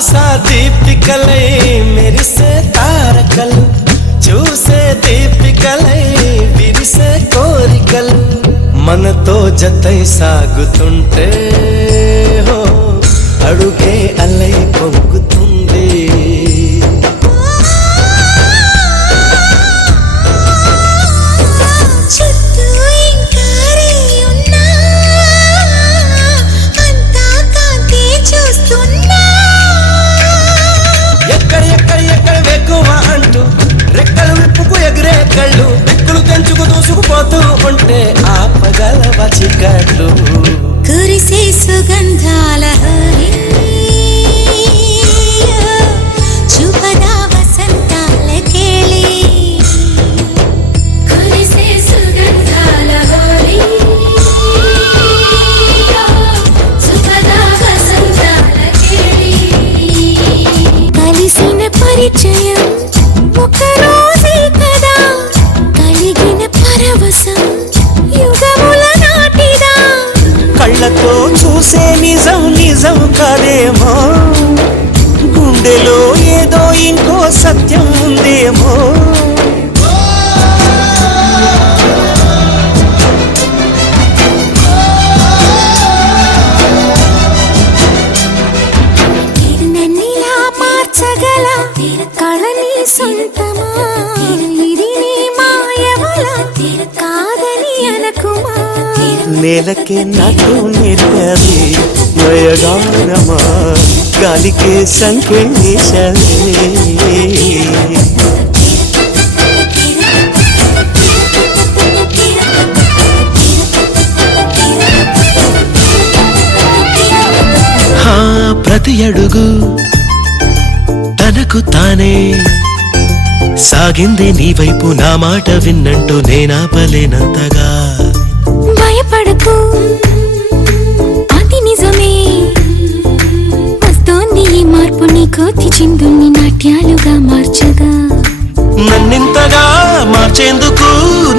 ఆశా దీపికలై మెరిసే తారకలు చూసే దీపికలై విరిసే కోరికలు మనతో జతై సాగుతుంటే హో అడుగే అలై పొంగుతుంది రెక్కలు విప్పుకు ఎగిరే కళ్ళు దిక్కులు తెంచుకు దూసుకుపోతూ ఉంటే ఆపగలవ చికట్లు కురిసే సుగంధాల చూపదా వసంతాల కేళి కురిసే సుగంధాల చూపదా వసంతాల కేళి కలిసిన పరిచయం ఒక రోజే కదా కలిగిన పరవశం యుగముల నాటిదా కళ్ళతో చూసే నిజం నిజం కాదేమో గుండెలో ఏదో ఇంకో సత్యం ఉందేమో నన్నిలా మార్చగల కళని సొంతమా ఇది నీ మాయవల కాదని అనకుమా నేలకే నాకు నేర్పది నయగారమా గాలికే సంకేశమే ప్రతి అడుగు తనకు తానే సాగింది నీ వైపు నా మాట విన్నంటూ నేనాపలేనంతగా భయపడకు అది నిజమే వస్తోంది ఈ మార్పు నీ కోతి చిందుని నాట్యాలుగా మార్చగా నన్నింతగా మార్చేందుకు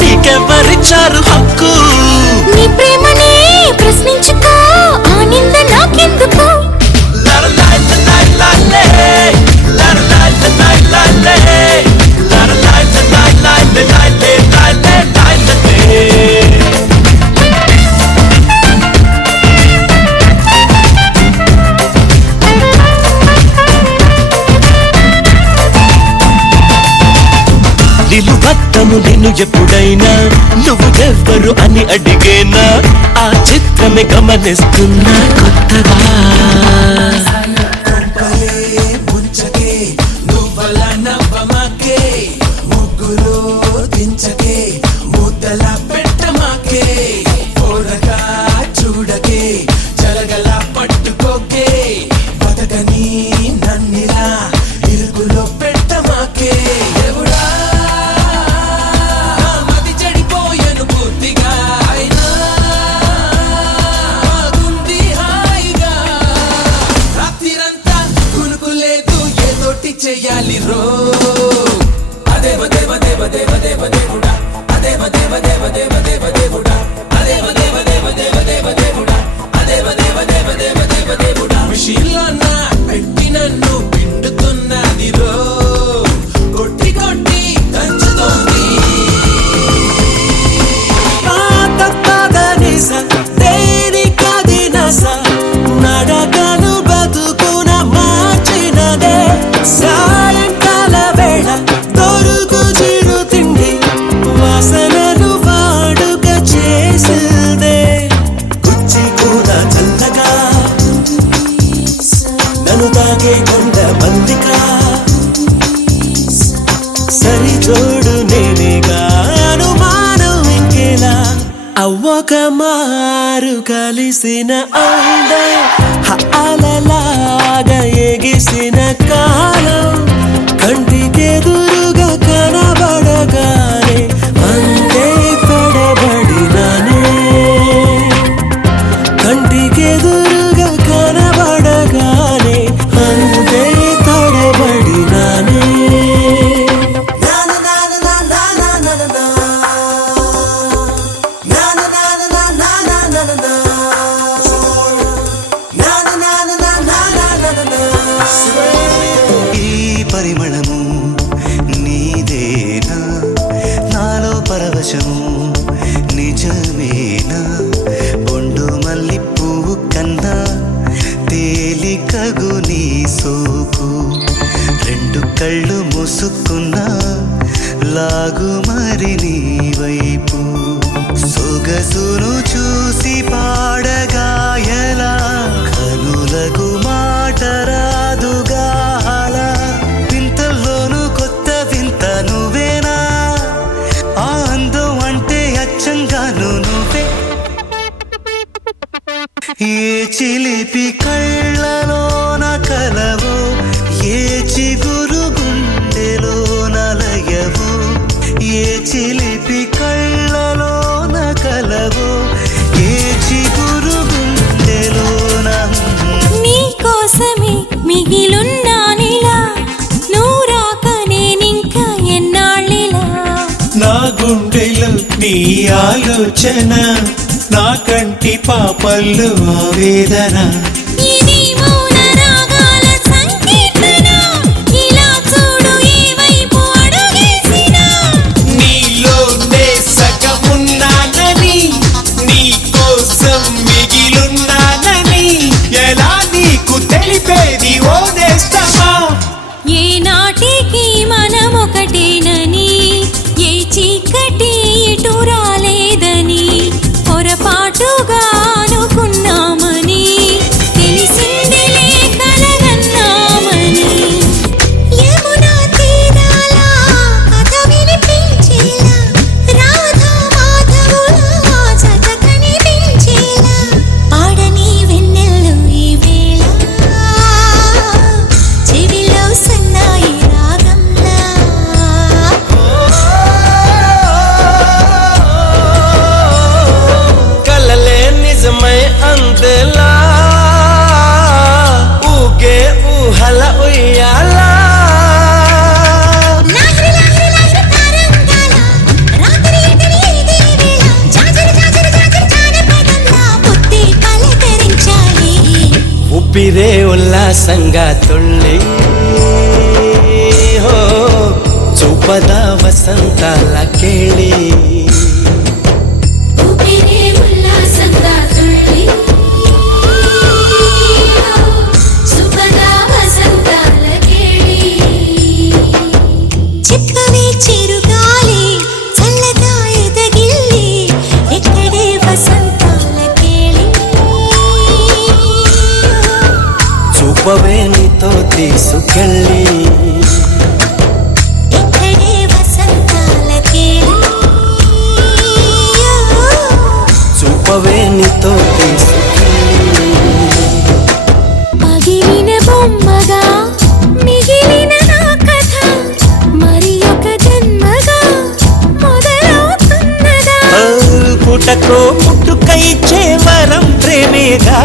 నీకెవ్వరిచ్చారు హక్కు నీ ప్రేమనే ప్రశ్నించుకో ఆ నింద నాకెందుకు నిలువత్తము నిన్ను ఎప్పుడైనా నువ్వు ఎవ్వరు అని అడిగేనా ఆ చిత్రమే గమనిస్తున్నా కొత్తగా చూడకే జలగలా పట్టుకోకే బతకని నన్నిలా ఇరుకులో పెట్టమాకే ఎవడా మది చెడిపోయను పూర్తిగా అయినా గుంది హాయిగా రాత్రిరంతా కునుకులేదు ఏదోటి చెయ్యాలి రో అదేవ దేవ దేవ దేవ దేవ దేవుడా అదేవ దేవ దేవ దేవ దేవ దేవుడా అదేవ దేవ దేవ దేవ దేవ దేవుడా అదేవ దేవ దేవ దేవ దేవ దేవుడా మిషన్లో నా పెట్టి నన్ను పిండుతున్నది రో కొట్టి కొట్టి దంచుతోంది నడకను బతుకున మార్చినదే సాయంకాల వేళ దొరుకు చిరు తిండి వాసనలు వాడుక చేసిందే కుచ్చి కూడా చల్లగా నన్ను తాగే కొండ బందికా సరి జోడు నేనేగా అనుమానం ఇంకేలా అవ్వక మారు కలిసిన అంద అలలాగా ఎగిసిన కాలం కంటికెదురుగా కనబడగానే అంతే పడబడినానే కంటికెదురుగా కనబడగానే అంతే తడబడినానే చిలకగు నీ సోకు రెండు కళ్ళు మూసుకున్నా లాగు మరి నీ వైపు సొగసును చూసి పాడగాయలా కనులకు మాట రాదుగాల వింతల్లోనూ కొత్త వింత నువ్వేనా ఆ అందం అంటే అచ్చంగాను నువ్వే ఏ చిలిపి కళ్ళలోన కలవో ఏ చిగురు గుండెలోన లయవో ఏ చిలిపి కళ్ళలోన కలవో ఏ చిగురు గుండెలోన నీ కోసమే మిగిలున్నానిలా నువ్వు రాక నేనింకా ఎన్నాళ్ళిలా నా గుండెలో నీ ఆలోచన నా కంటి పాపల్లో ఆవేదన ఇది మౌన రాగాల సంకీర్తన ఇలా చూడు ఏ వైపు అడుగేసినా నీలోనే సగమున్నానని నీ కోసం మిగిలున్నానని ఎలా నీకు తెలిపేది ఓ నేస్తమా ఏ నాటికి మనం ఒకటేనని ఏ చీకటి ఇటు రాలేదని పొరపాటుగా అనుకున్నామని తెలిసిందిలే కలగన్నామని యమునా తీరాల కథ వినిపించేలా రాధా మాధవుల జత కనిపించేలా పాడని వెన్నెల్లో ఈ వేళ చెవిలో సన్నాయి రాగంలా కలలే నిజమై అందేలా ఊగే ఊహల ఉయ్యాలా లాహిరి లాహిరి లాహిరి తరంగాల రాత్రి ఇటని ఇదే వేళ జాజరి జాజరి జాజరి జానపదంలా పొత్తి పలకరించాలి ఉప్పిరే ఉల్లాసంగా తుళ్ళి హో చూపద వసంతాల కేళి ఊపిరే ఉల్లాసంగా తుళ్ళి సుఖదా వసంతాల కేళి చెప్పవే చిరుగాలి చల్లగా ఎదగిల్లి ఎక్కడే వసంతాల కేళి చూపవే నీతో తీసుకెళ్ళి ఎక్కడే వసంతాల కేళి చూపవే నీతో తీసుకెళ్ళి పగిలిన బొమ్మగా మిగిలిన నా కథ మరి ఒక జన్మగా మొదలవుతున్నదా పుటకో పుట్టుకై వరం ప్రేమేగా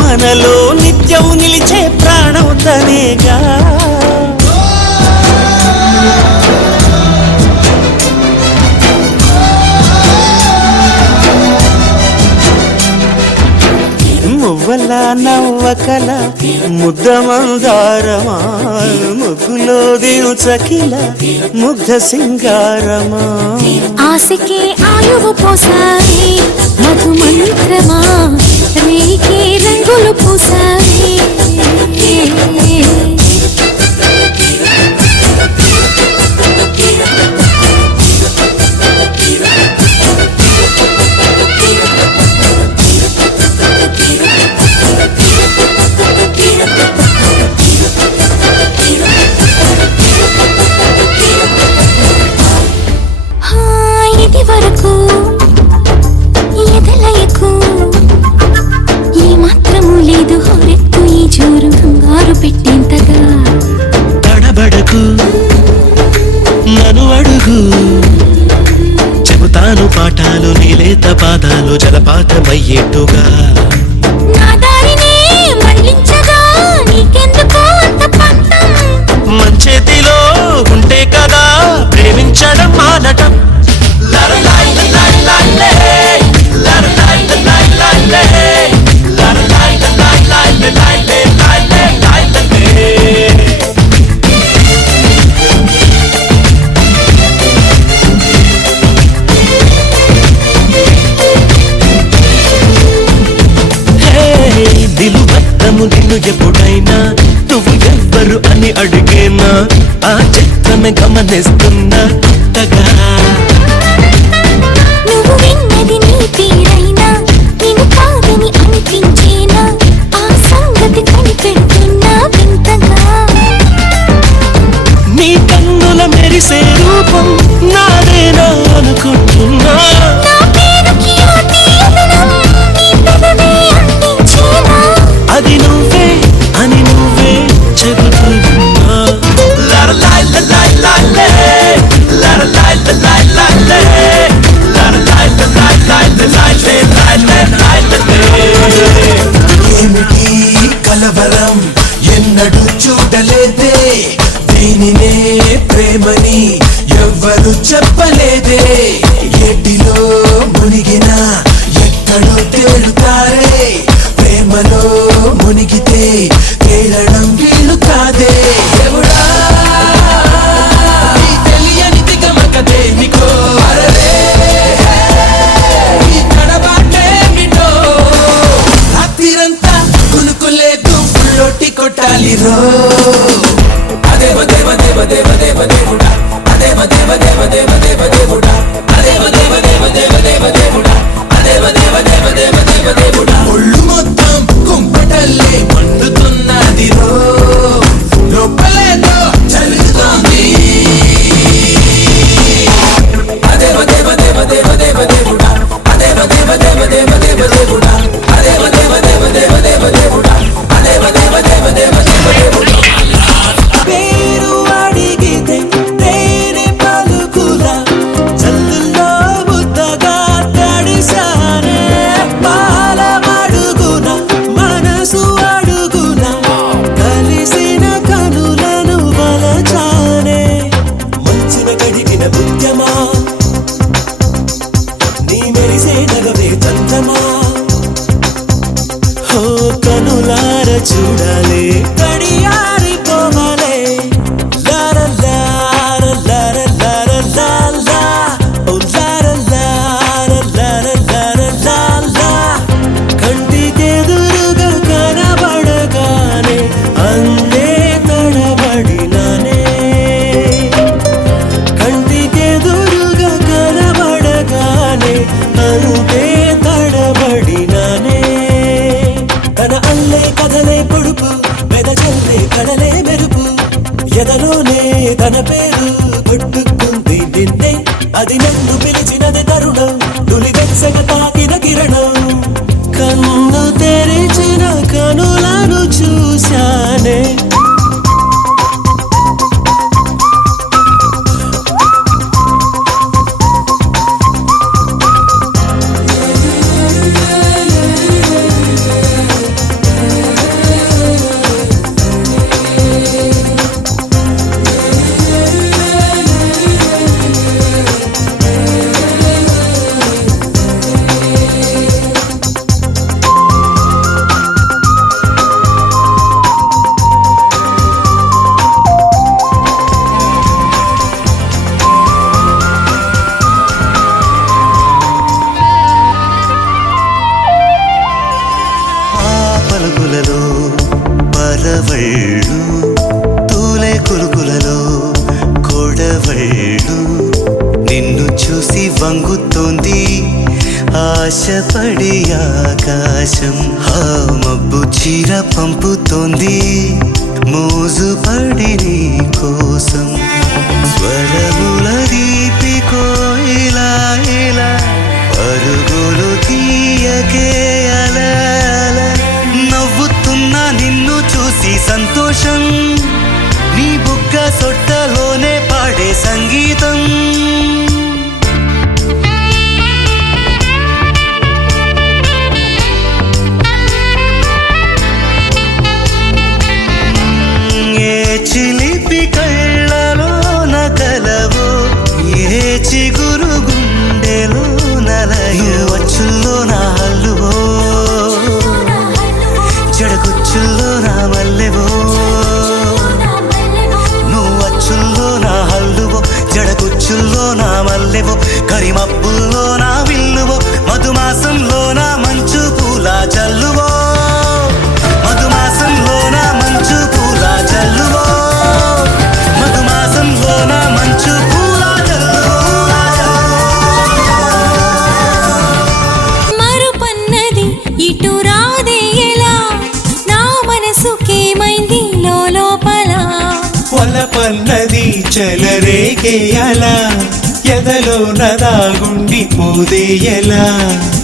మనలో నిత్యం నిలిచే ప్రాణం తనేగా మువ్వల నవ్వకల ముద్ద మందారమా ముగ్గులో దించకిల ముగ్ధ సింగారమా ఆశకే ఆయువు పోసావే మధు మంత్రమా రేకే రంగులు పూసావే ఇది వరకు ఎదలయకు ఏ మాత్రము లేదు హోరెత్తు ఈ జోరు నిన్ను ఎప్పుడైనా నువ్వు ఎవ్వరు అని అడిగేనా ఆ చిత్రమే గమనిస్తున్నా కొత్తగా నువ్వు విన్నది నీ తీరైనా నిన్ను కాదని అనిపించేనా ఆ సంగతి కనిపెడుతున్నా వింతగా నీ కన్నుల మెరిసే రూపం నాదేనా అనుకుంటున్నా నా పేరుకి ఆ తీయదనం నీ పెదవే అందించేనా అది నువ్వే అని నువ్వే చెబుతున్నా లారలాయ్ లలాయ్ లాలే లారలాయ్ లలాయ్ లాలే లారలాయ్ లలాయ్ లాలే లాయ్ లాలే ఏమిటి కలవరం ఎన్నడూ చూడలేదే దీనినే ప్రేమని ఎవ్వరు చెప్పలేదే ఏటిలో మునిగిన ఎక్కడో తేలుతారే ప్రేమలో మునిగితే తేలడం వీలు కాదే దేవుడా ఈ తెలియని దిగమక దేనికో అరరే ఈ తడబాటేమిటో రాత్రిరంతా కునుకులేదు ఫుల్లొట్టి కొట్టాలి రో అదేవ దేవ దేవ దేవ దేవ దేవుడా అదేవ దేవ దేవ దేవ దేవ దేవుడా అదేవ దేవ దేవ దేవ దేవ దేవుడా అదేవ దేవ దేవ దేవ దేవ దేవుడా ఒళ్ళు మొత్తం కుంపటల్లే మండుతున్నది రో లోపలేదో జరుగుతోంది అదేవ దేవ దేవ దేవ దేవ దేవుడా అదేవ దేవ దేవ దేవ దేవ దేవుడా అదేవ దేవ దేవ దేవ దేవ దేవుడా అదేవ దేవ దేవ దేవ దేవ దేవుడా పేరు అడిగితే తేనె పలుకులా చల్లుల్లో ముద్దగా తడిసానే పాల అడుగున మనసు అడుగున కలిసిన కనులను వలచానే మంచిన కడిగిన ముత్యమా నీ మెరిసే నగవే చందమా హో కనులార చూడాలి కడియారిపోవాలే లార లార లార లార లాలా ఓ లార లార లార లార లాలా కంటికెదురుగా కనబడగానే అందే తడబడినానే కంటికెదురుగా కనబడగానే అందే తడబడినానే తన అల్లే కథలే పొడుపు వెదజల్లే కడలే మెరుపు ఎదలోనే తన పేరు కొట్టుకుంది నిన్నే అది నన్ను పిలిచినది తరుణం నులి వెచ్చగ తాకిన కిరణం కన్ను తెరిచిన కనులను చూశానే పలుకులలో పరవళ్ళు తూలే కులుకులలో కొడవళ్ళు నిన్ను చూసి వంగుతోంది ఆశపడి ఆకాశం ఆ మబ్బు చీర పంపుతోంది మోజుపడి నీ కోసం స్వరముల దీపికో ఇలా ఇలా పరుగులు తీయకే అలా అలా నవ్వుతున్నా నిన్ను చూసి సంతోషం నీ బుగ్గ సొట్టలోనే పాడే సంగీతం ఏ చిలిపి కళ్ళలో నకలవో ఏ చిగురు గుండెలో నలయో వచ్చుల్లో నా హల్లువో జడకొచ్చుల్లో నా మల్లెవో చెలరేగే అలా ఎదలో నదాగుండిపోదే ఎలా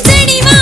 జడివా